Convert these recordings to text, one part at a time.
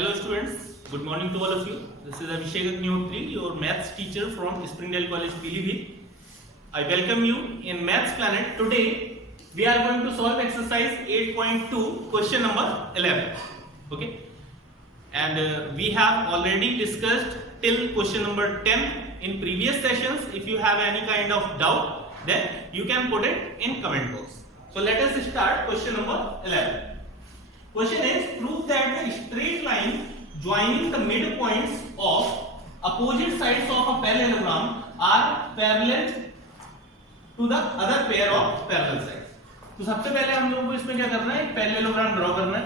Hello students, good morning to all of you. This is Abhishek Agnihotri, your maths teacher from Springdale College, Pilibhit. I welcome you in Maths Planet. Today we are going to solve exercise 8.2, question number 11. Okay, and we have already discussed till question number 10 in previous sessions. If you have any kind of doubt, then you can put it in comment box. So let us start question number 11. Question is, prove that the straight line joining the midpoints of opposite sides of a parallelogram are parallel to the other pair of parallel sides. तो सबसे पहले हम लोगों को इसमें क्या करना है, पैरेललोग्राम ड्रॉ करना है.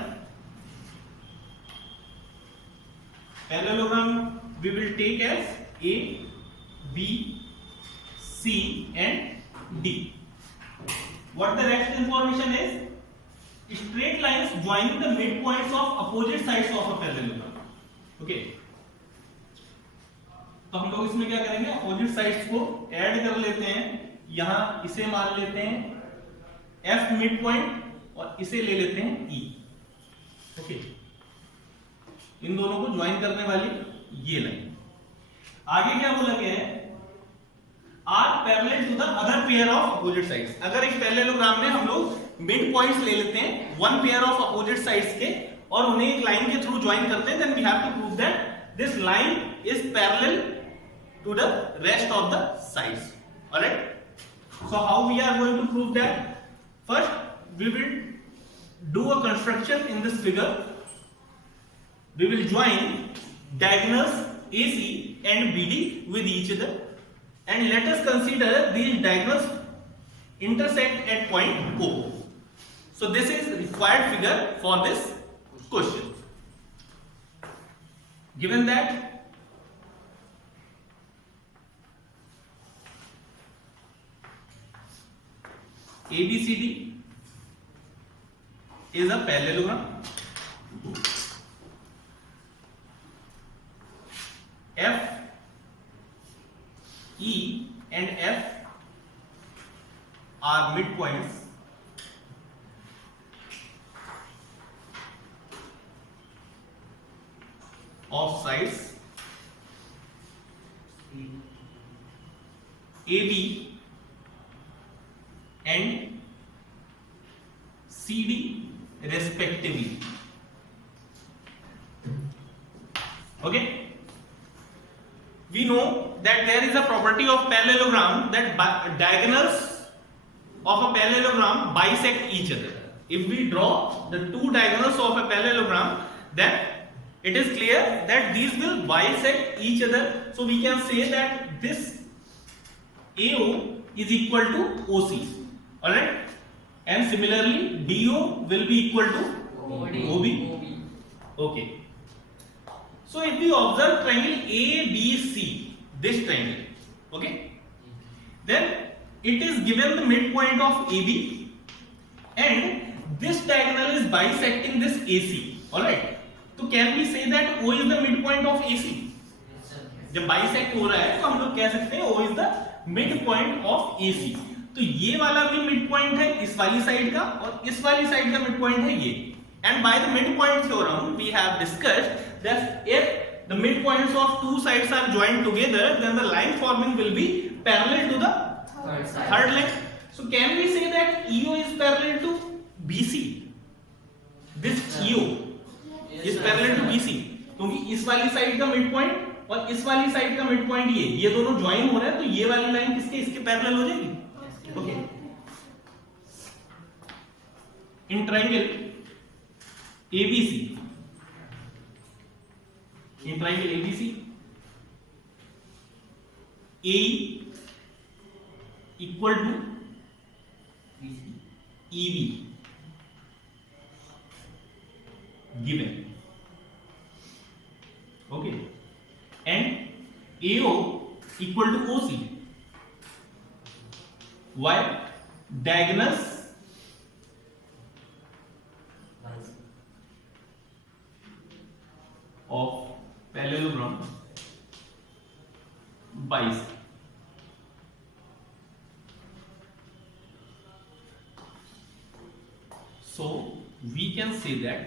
Parallelogram we will take as A, B, C and D. What the rest information is? Straight lines joining the midpoints of opposite sides of a parallelogram. Okay. तो हम लोग इसमें क्या करेंगे, अपोजिट साइड्स को ऐड कर लेते हैं. यहां इसे मान लेते हैं F मिड पॉइंट और इसे ले लेते हैं E. ओके, इन दोनों को ज्वाइन करने वाली ये लाइन. आगे क्या बोला गया है, are parallel to the other pair of opposite sides. अगर एक पैरेललोग्राम में हम लोग मिड पॉइंट्स ले लेते हैं one pair of opposite sides के और उन्हें एक लाइन के थ्रू ज्वाइन करते हैं, then we have to prove that this line is parallel to the rest of the sides. Alright, so how we are going to prove that? First we will do a construction in this figure. We will join diagonals AC and BD with each other, and let us consider these diagonals intersect at point O. So this is required figure for this question. Given that ABCD is a parallelogram, F, E and F are midpoints of sides AB and CD respectively. Okay, we know that there is a property of parallelogram that diagonals of a parallelogram bisect each other. If we draw the two diagonals of a parallelogram, then it is clear that these will bisect each other. So we can say that this AO is equal to OC. Alright, and similarly DO will be equal to OB. Okay. So if we observe triangle ABC, this triangle, okay, then it is given the midpoint of AB, and this diagonal is bisecting this AC. Alright, तो can we say that O is the midpoint of AC? जब bisect हो रहा है तो हम लोग कह सकते हैं O is the midpoint of AC. तो ये वाला भी midpoint है इस वाली साइड का, और इस वाली साइड का midpoint है ये. And by the midpoint theorem we have discussed that if the midpoints of two sides are joined together, then the line forming will be parallel to the third line. So can we say that EO is parallel to BC? This EO is parallel to BC क्योंकि इस वाली साइड का midpoint और इस वाली साइड का midpoint ये दोनों ज्वाइन हो रहे हैं, तो ये वाली लाइन किसके इसके पैरेलल हो जाएगी. Okay. In triangle ABC, AE equal to EB given. Okay, and AO equal to OC. Why? Diagonals of parallelogram bisect. So we can say that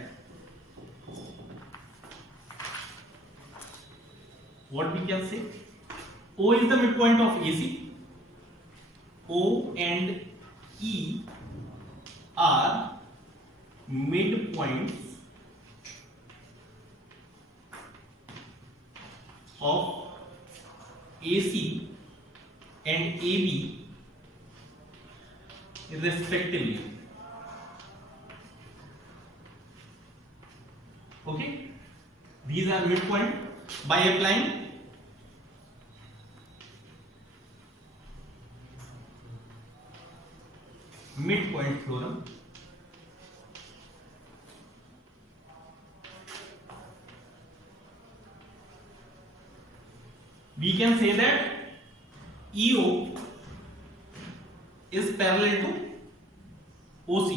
what we can say, O is the midpoint of AC. O and E are midpoints of AC and AB respectively. Okay, these are midpoint. By applying midpoint theorem, we can say that EO is parallel to OC.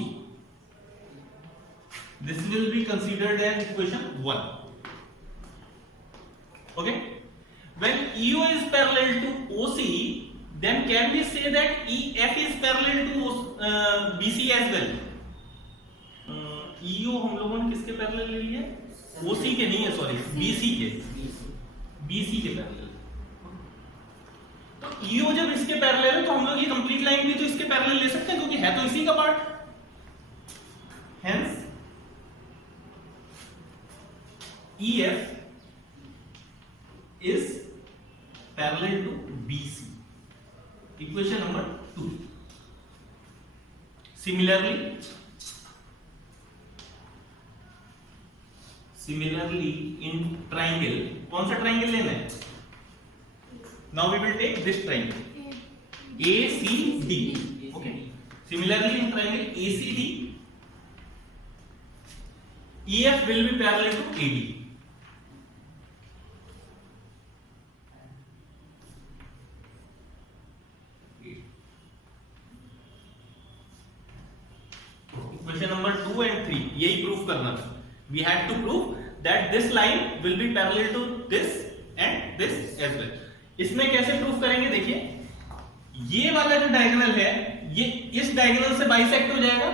This will be considered as equation 1. Okay, when EO is parallel to OC, then can we say that EF is parallel to BC as well? EO हम लोगों ने किसके पैरेलल ले लिया? OC के नहीं है, sorry, BC के पैरेलल। तो EO जब इसके पैरेलल है तो हम लोग ये कंप्लीट लाइन भी तो इसके पैरेलल ले सकते हैं, क्योंकि है तो इसी का part. Hence EF is parallel to BC. Equation number 2. Similarly, in triangle, कौन सा ट्राइंगल लेना है? Now we will take this triangle ACD. Okay. Similarly, in triangle ACD, EF will be parallel to AD. Question number 2 and 3 यही प्रूफ करना था. We had to prove that this line will be parallel to this and this as well. इसमें कैसे प्रूफ करेंगे? देखिए, ये वाला जो डायगोनल है ये इस डायगोनल से बाइसेक्ट हो जाएगा,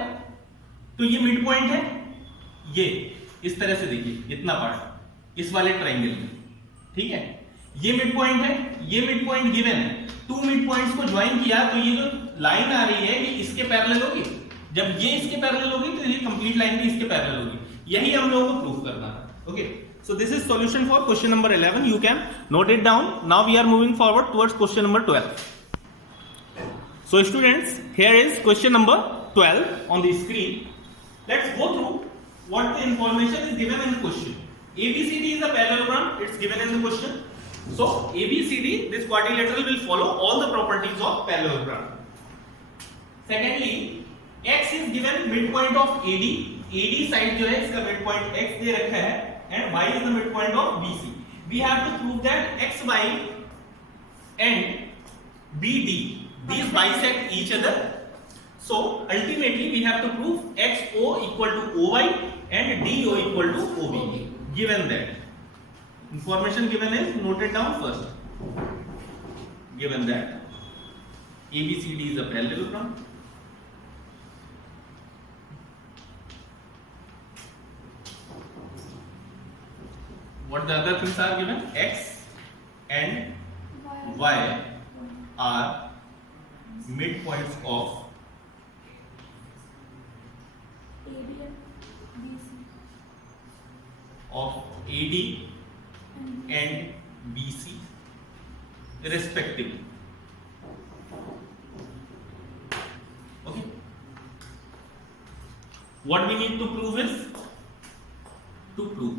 तो ये मिड पॉइंट है। ये इस तरह से देखिए, इतना पार्ट इस वाले ट्रायंगल में, ठीक है, ये मिड पॉइंट है, ये मिड पॉइंट गिवन है। टू मिड पॉइंट्स को ज्वाइन किया तो ये जो लाइन आ रही है ये इसके पैरेलल होगी। जब ये इसके पैरेलल होगी तो ये कंप्लीट लाइन भी इसके पैरेलल होगी। यही हम लोगों को प्रूफ करना है। Okay, so this is solution for question number 11. You can note it down. Now we are moving forward towards question number 12. So students, here is question number 12 on the screen. Let's go through what the information is given in the question. ABCD is a parallelogram. It's given in the question. So ABCD, this quadrilateral will follow all the properties of parallelogram. Secondly, X is given midpoint of AD. AD side जो है इसका midpoint X दे रखा है and Y is the midpoint of BC. We have to prove that XY and BD, these bisect each other. So ultimately we have to prove XO equal to OY and DO equal to OB. Given that information given is noted down first. Given that ABCD is a parallelogram. What the other things are given? X and Y are midpoints of AD and BC respectively. Okay. What we need to prove is to prove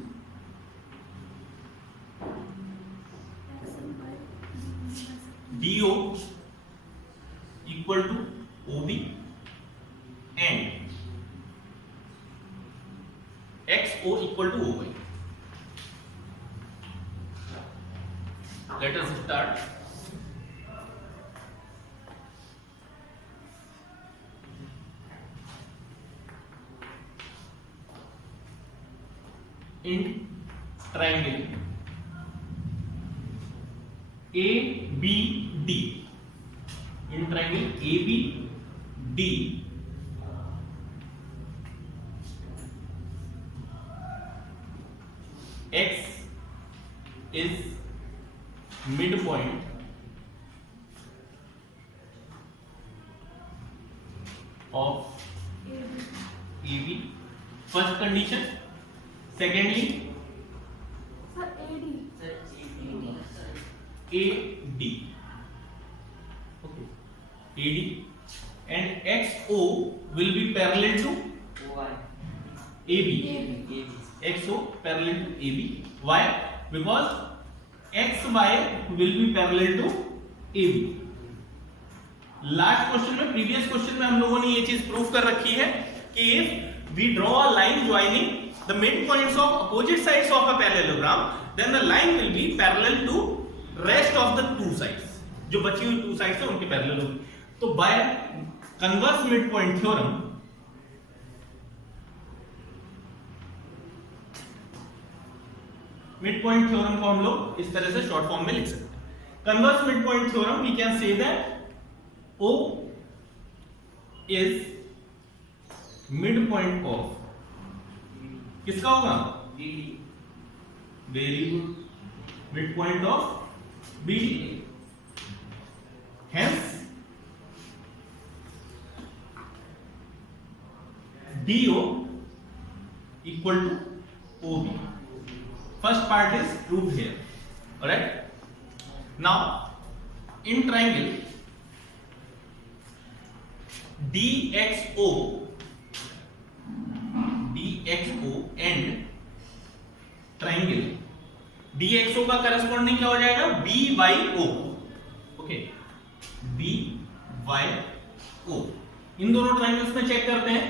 DO equal to OB and XO equal to OY. Let us start. In triangle ABD, in triangle ABD, X is mid point of AB, first condition. Secondly AD, okay, AD, and XO will be parallel to AB. XO parallel to AB. Why? Because XY will be parallel to AB. Last question में, previous question में हम लोगों ने ये चीज प्रूव कर रखी है कि if we draw a line joining the mid points of opposite sides of a parallelogram, then the line will be parallel to rest of the two sides. जो बची हुई टू साइड्स है उनके पैरेलल होगी. तो by converse mid point theorem, mid point theorem को हम लोग इस तरह से शॉर्ट फॉर्म में लिख सकते हैं. Converse mid point theorem, we can say that O is midpoint of, किसका होगा? BD. Very good. midpoint of BD. Hence DO equal to OB. First part is proved here. Alright. Now in triangle DXO and triangle DXO का करस्पॉन्डिंग क्या हो जाएगा? BYO. Okay, BYO. इन दोनों ट्रायंगल्स में check करते हैं.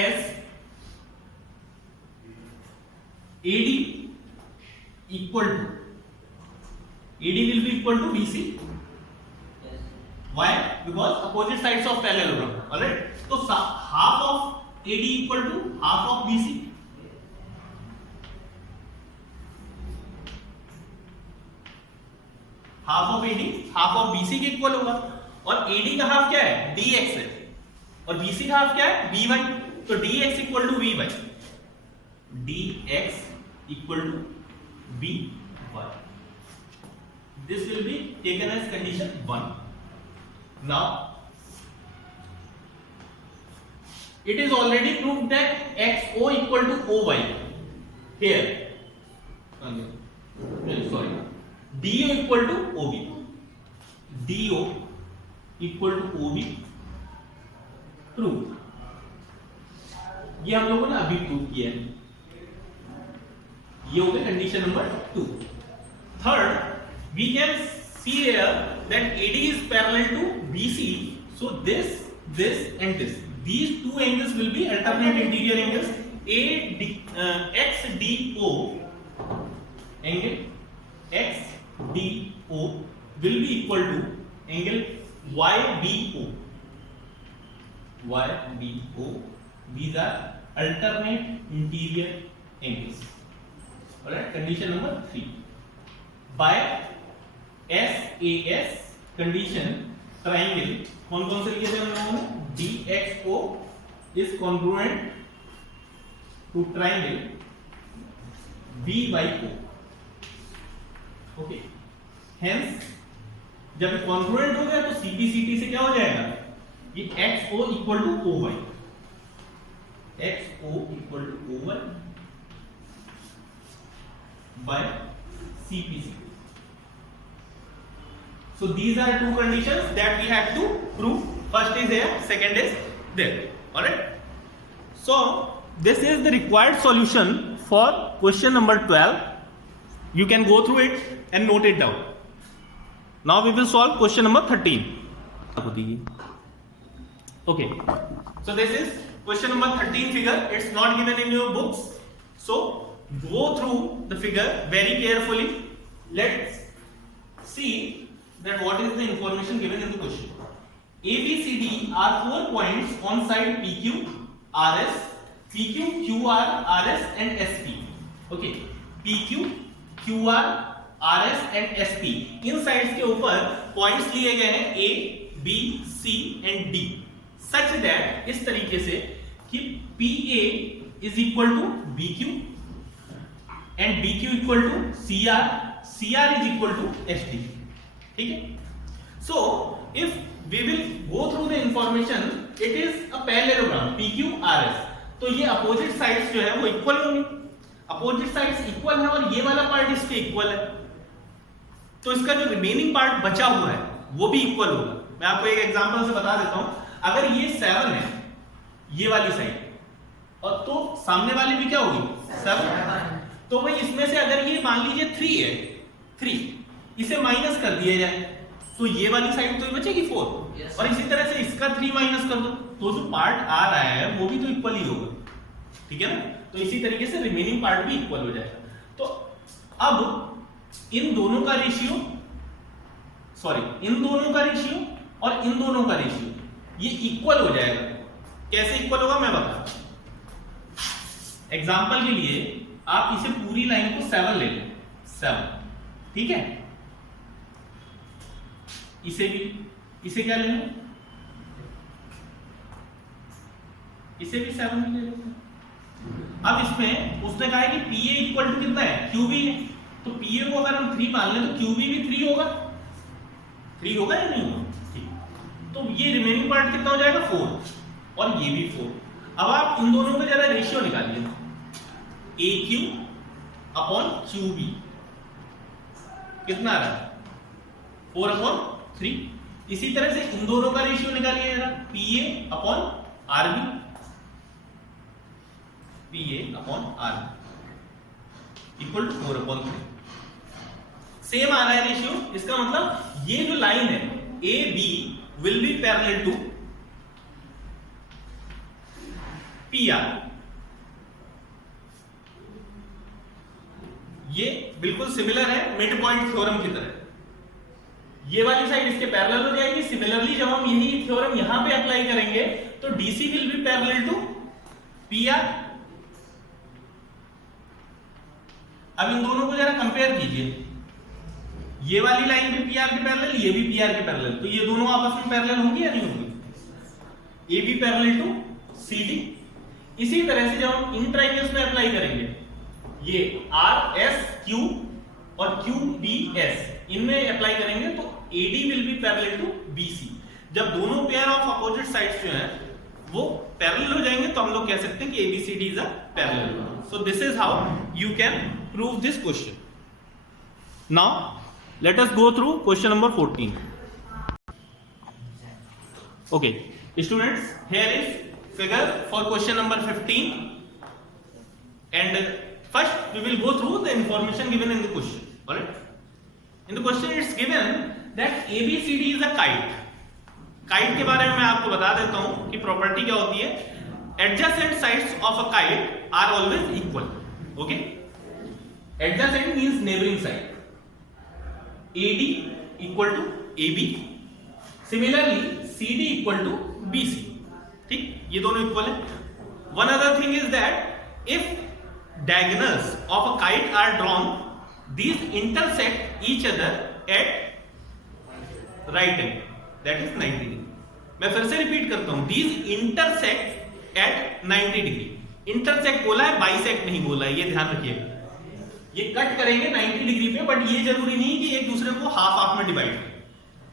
As AD equal to, AD will be equal to BC. Why? Because opposite sides of parallelogram. Alright. So half of AD equal to half of BC. half of AD half of BC के इक्वल होगा. और AD का हाफ क्या है? DX है. और BC का हाफ क्या है? BY. तो DX equal to BY. DX equal to BY. This will be taken as condition 1. Now it is already proved that XO equal to OY here. Sorry, DO equal to OB. DO equal to OB proved. ये हम लोगों ने अभी प्रूव किया है. ये हो गया condition number 2. Third, we can see here that AD is parallel to BC. So this and this, these two angles will be alternate interior angles. XDO angle XDO will be equal to angle YBO. These are alternate interior angles. Alright, condition number 3. By SAS condition, triangle कौन कौन से लिखे थे हम लोगों ने? DXO is congruent to triangle BYO. Okay, hence जब कॉन्ग्रुएंट हो गया तो CPCT से क्या हो जाएगा? ये XO equal to OY. XO equal to OY by CPCT. So these are two conditions that we have to prove. First is here, second is there. Alright. So this is the required solution for question number 12. You can go through it and note it down. Now we will solve question number 13. Okay. So this is question number 13 figure. It's not given in your books. So go through the figure very carefully. Let's see that what is the information given in the question. ABCD are 4 points on side PQ, RS, PQ, QR, RS and SP. Okay, PQ, QR, RS and SP. इन साइड्स के ऊपर पॉइंट्स लिए गए हैं A, B, C and D. Such that इस तरीके से कि PA is equal to BQ and BQ equal to CR, CR is equal to ST. ठीक है? So if we will go through the information, it is a parallelogram PQRS. तो ये opposite sides जो है वो इक्वल होंगे, अपोजिट साइड्स इक्वल है और ये वाला पार्ट इसके इक्वल है, तो इसका जो रिमेनिंग पार्ट बचा हुआ है वो भी इक्वल होगा। मैं आपको एक एग्जांपल से बता देता हूं, अगर ये 7 है ये वाली साइड, और तो सामने वाली भी क्या होगी 7, तो भाई इसमें से अगर ये मान लीजिए 3 है, 3 इसे माइनस कर दिया जाए तो ये वाली साइड तो बचेगी 4, और इसी तरह से इसका 3 माइनस कर दो तो जो पार्ट आ रहा है वो भी तो इक्वल ही होगा, ठीक है ना? तो इसी तरीके से रिमेनिंग पार्ट भी इक्वल हो जाएगा। तो अब इन दोनों का रेशियो, इन दोनों का रेशियो और इन दोनों का रेशियो ये इक्वल हो जाएगा। कैसे इक्वल होगा मैं बताता हूं। एग्जांपल के लिए आप इसे पूरी लाइन को 7 ले लें, 7, ठीक है? इसे क्या लेंगे, इसे भी 7 ले लेते हैं। अब इसमें उसने कहा है कि PA इक्वल टू कितना है, QB है, तो PA को अगर हम 3 मान लें तो QB भी 3 होगा, 3 होगा या नहीं होगा? ठीक, तो ये रिमेनिंग पार्ट कितना हो जाएगा 4, और ये भी 4। अब आप इन दोनों का जरा रेशियो निकालिए, AQ अपॉन QB कितना आ रहा है 4/3। इसी तरह से इन दोनों का रेशियो निकालिए जरा, PA upon RB, PA upon RB equal to 4/3। Same आ रहा है रेशियो, इसका मतलब ये जो लाइन है AB will be parallel to PR। ये बिल्कुल सिमिलर है मिड पॉइंट थ्योरम की तरह, ये वाली साइड इसके पैरेलल हो जाएगी। सिमिलरली जब हम यही थ्योरम यहां पे अप्लाई करेंगे तो DC will be parallel to PR। अब इन दोनों को जरा कंपेयर कीजिए, ये वाली लाइन भी PR के पैरेलल, ये भी PR के पैरेलल, तो ये दोनों आपस में पैरेलल होंगी या नहीं होंगी? AB parallel to CD। इसी तरह से जब हम इन ट्राइंगल्स में अप्लाई करेंगे, ये RSQ और QBS इनमें अप्लाई करेंगे तो AD will be parallel to BC। जब दोनों पेयर ऑफ अपोजिट साइड्स जो हैं वो पैरेलल हो जाएंगे तो हम लोग कह सकते हैं कि ABCD is a parallel. So this is how you can prove this question. Now let us go through question number 14। Okay students, here is figure for question number 15 and first we will go through the information given in the question. All right, in the question it's given that ABCD is a kite. Kite के बारे में मैं आपको बता देता हूं कि प्रॉपर्टी क्या होती है। Adjacent sides of a kite are always equal. Okay, adjacent means neighboring side. AD equal to AB, similarly CD equal to BC. ठीक, ये दोनों इक्वल है। One other thing is that if diagonals of a kite are drawn, these intersect each other at right angle, that is 90 degree. मैं फिर से रिपीट करता हूं, these intersect at 90 degree. intersect बोला है, bisect नहीं बोला है, ये ध्यान रखिएगा। ये कट करेंगे 90 डिग्री पे, बट ये जरूरी नहीं कि एक दूसरे को हाफ हाफ में डिवाइड करें।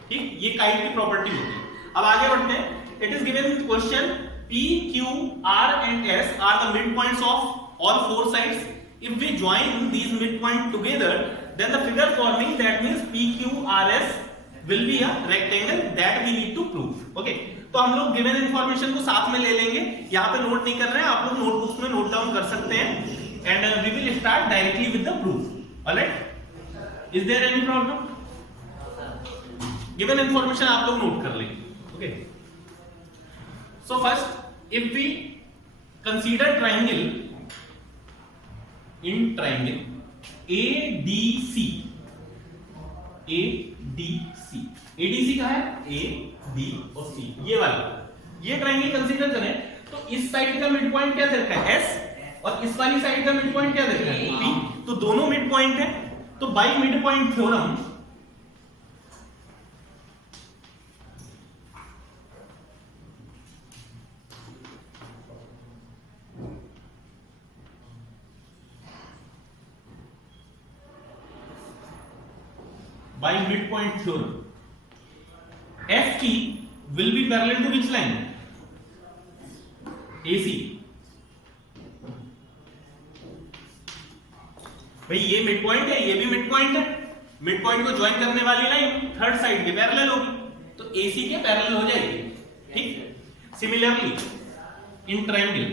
ठीक, ये काइट की प्रॉपर्टी होती है। अब आगे बढ़ते हैं। It is given in question P, Q, R and S are the midpoints of all four sides. If we join these midpoints together, then the figure forming, that means PQRS will be a rectangle that we need to prove. Okay, तो हम लोग given information को साथ में ले लेंगे, यहाँ पे नोट नहीं कर रहे हैं, आप लोग नोटबुक्स में नोट डाउन कर सकते हैं, and we will start directly with the proof. All right? Is there any problem? Given information आप लोग नोट कर लेंगे. Okay. So first, if we consider triangle in triangle ADC, ADC कहाँ है? A, B और C, ये वाला, ये ट्राइंगल कंसीडर करें तो इस साइड का मिड पॉइंट क्या दे रखा है? S, और इस वाली साइड का मिड पॉइंट क्या दे रखा है? P. तो दोनों मिड पॉइंट है, तो by mid point theorem by midpoint theorem. FT will be parallel to which line? AC. भाई ये मिड पॉइंट है, ये भी मिड पॉइंट है, मिड पॉइंट को ज्वाइन करने वाली लाइन थर्ड साइड के पैरेलल होगी, तो AC के पैरेलल हो जाएगी, ठीक। Similarly in triangle,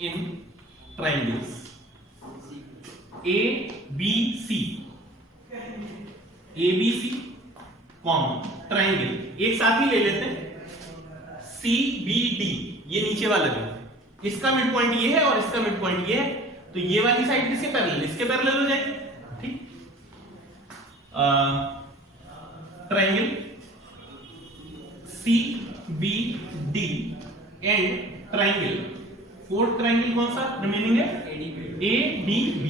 in triangles ABC, ABC common triangle एक साथ ही ले लेते हैं, CBD ये नीचे वाला भी, इसका मिड पॉइंट ये है और इसका मिड पॉइंट ये है, तो ये वाली साइड किसके पैरेलल, इसके पैरेलल हो जाएगी, ठीक। Triangle CBD and triangle, fourth triangle कौन सा रिमेनिंग है, ADB।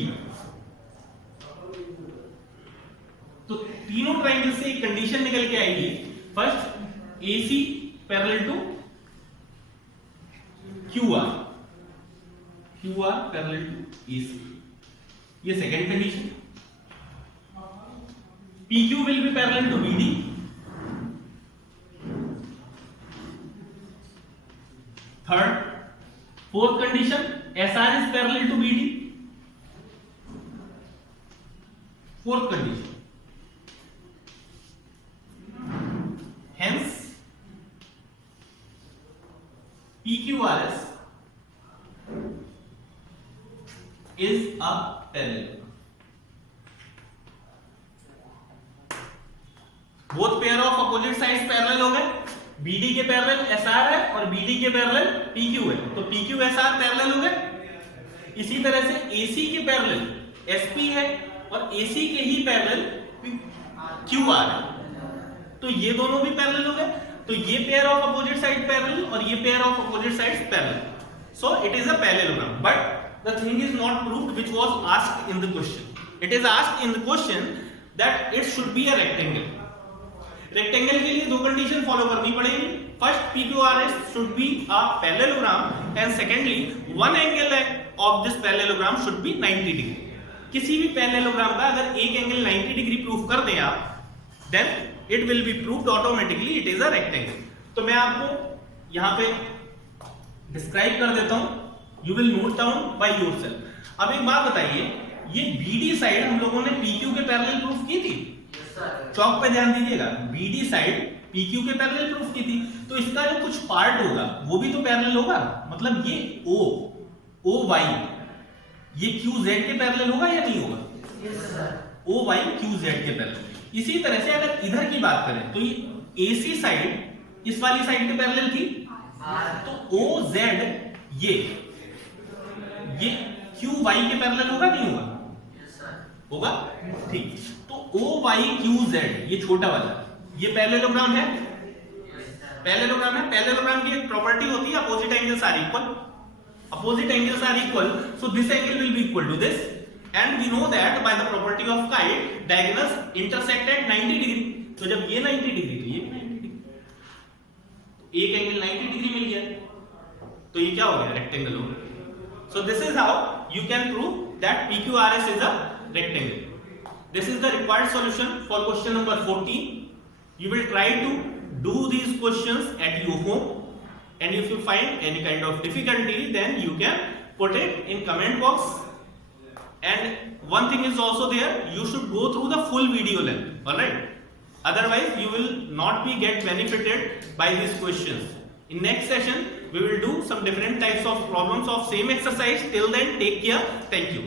तो तीनों ट्रायंगल से एक कंडीशन निकल के आएगी, first AC parallel to QR, QR parallel to AC, ये second condition. PQ will be parallel to BD, third. Fourth condition SR is parallel to BD, fourth condition. Hence PQRS is a parallel. Both pair of opposite sides parallel हो गए, BD के parallel SR है और BD के parallel PQ है, तो PQ SR parallel हो गए। इसी तरह से AC के पैरेलल SP है और AC के ही पैरेलल QR है, तो ये दोनों भी पैरेलल हो गए, तो ये pair of opposite side parallel और ये pair of opposite sides parallel, so it is a parallelogram. But the thing is not proved which was asked in the question. It is asked in the question that it should be a rectangle. Rectangle के लिए दो condition follow करनी पड़ेगी, first PQRS should be a parallelogram and secondly one angle of this parallelogram should be 90 डिग्री। किसी भी पैरेललोग्राम का अगर एक एंगल 90 डिग्री प्रूव कर दें आप, then it will be proved automatically it is a rectangle। तो मैं आपको यहां पे डिस्क्राइब कर देता हूं, you will note down by yourself। अब एक बात बताइए, ये BD साइड हम लोगों ने PQ के पैरेलल प्रूफ की थी, चौक पे ध्यान दीजिएगा, BD साइड PQ के पैरेलल प्रूफ की थी, तो इसका जो कुछ पार्ट होगा वो भी तो पैरेलल होगा, मतलब ये OY ये QZ के पैरेलल होगा या नहीं होगा, OY QZ के पैरेलल। इसी तरह से अगर इधर की बात करें तो ये AC साइड इस वाली साइड के पैरेलल थी, तो OZ ये QY के पैरेलल होगा नहीं होगा, होगा, ठीक। तो OYQZ ये छोटा वाला ये पैरेललोग्राम है, पैरेललोग्राम है। पैरेललोग्राम की एक प्रॉपर्टी होती है opposite angles are equal, opposite angles are equal, so this angle will be equal to this, and we know that by the property of kite diagonals intersect at 90 degree। तो जब ये 90 डिग्री तो ये 90 डिग्री, तो एक एंगल 90 डिग्री मिल गया, तो ये क्या हो गया, रेक्टेंगल हो गया। So this is how you can prove that PQRS is a rectangle। This is the required solution for question number 14। You will try to do these questions at your home, and if you find any kind of difficulty then you can put it in comment box। And one thing is also there, you should go through the full video length, all right? Otherwise you will not be get benefited by these questions। In next session we will do some different types of problems of same exercise। Till then take care, thank you।